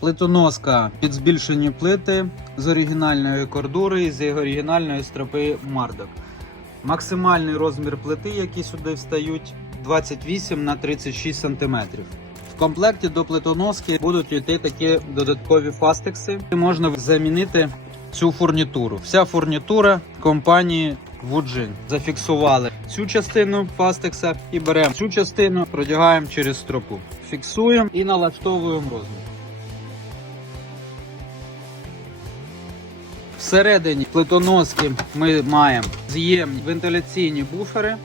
Плитоноска під збільшені плити з оригінальної кордури і з оригінальної стропи Мардок. Максимальний розмір плити, які сюди встають, 28 на 36 см. В комплекті до плитоноски будуть йти такі додаткові фастекси. Можна замінити цю фурнітуру. Вся фурнітура компанії Woodjin. Зафіксували цю частину фастекса і беремо цю частину, продягаємо через стропу. Фіксуємо і налаштовуємо розмір. Всередині плитоноски ми маємо з'ємні вентиляційні буфери.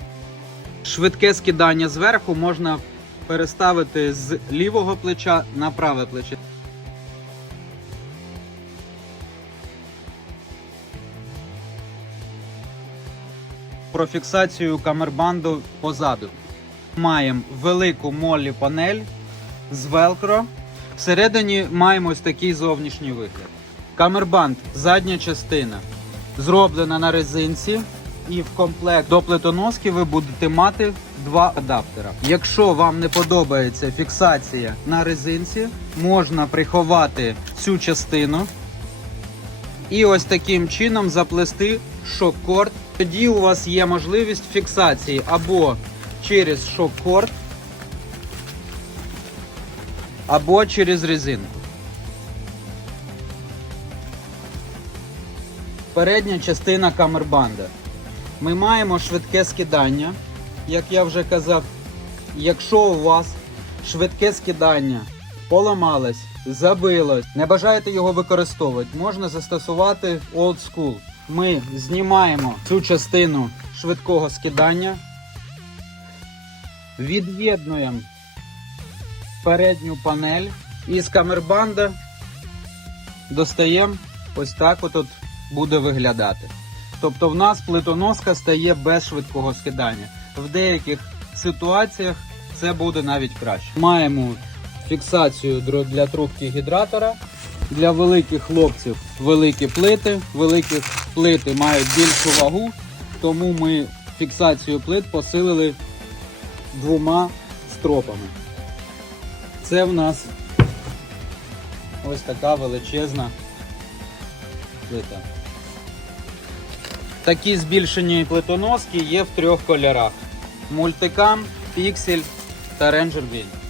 Швидке скидання зверху можна переставити з лівого плеча на праве плече. Про фіксацію камербанду позаду. Маємо велику молі панель з велкро. Всередині маємо ось такий зовнішній вигляд. Камербанд, задня частина, зроблена на резинці, і в комплект до плитоноски ви будете мати два адаптера. Якщо вам не подобається фіксація на резинці, можна приховати цю частину і ось таким чином заплести шок-корд. Тоді у вас є можливість фіксації або через шок-корд, або через резинку. Передня частина камербанда. Ми маємо швидке скидання, як я вже казав. Якщо у вас швидке скидання поламалось, забилось, не бажаєте його використовувати, можна застосувати Old School. Ми знімаємо цю частину швидкого скидання, від'єднуємо передню панель і з камербанда достаємо ось так от буде виглядати. Тобто в нас плитоноска стає без швидкого скидання. В деяких ситуаціях це буде навіть краще. Маємо фіксацію для трубки гідратора. Для великих хлопців великі плити. Великі плити мають більшу вагу, тому ми фіксацію плит посилили двома стропами. Це в нас ось така величезна плита. Такі збільшені плитоноски є в трьох кольорах: мультикам, піксель та Ranger Green.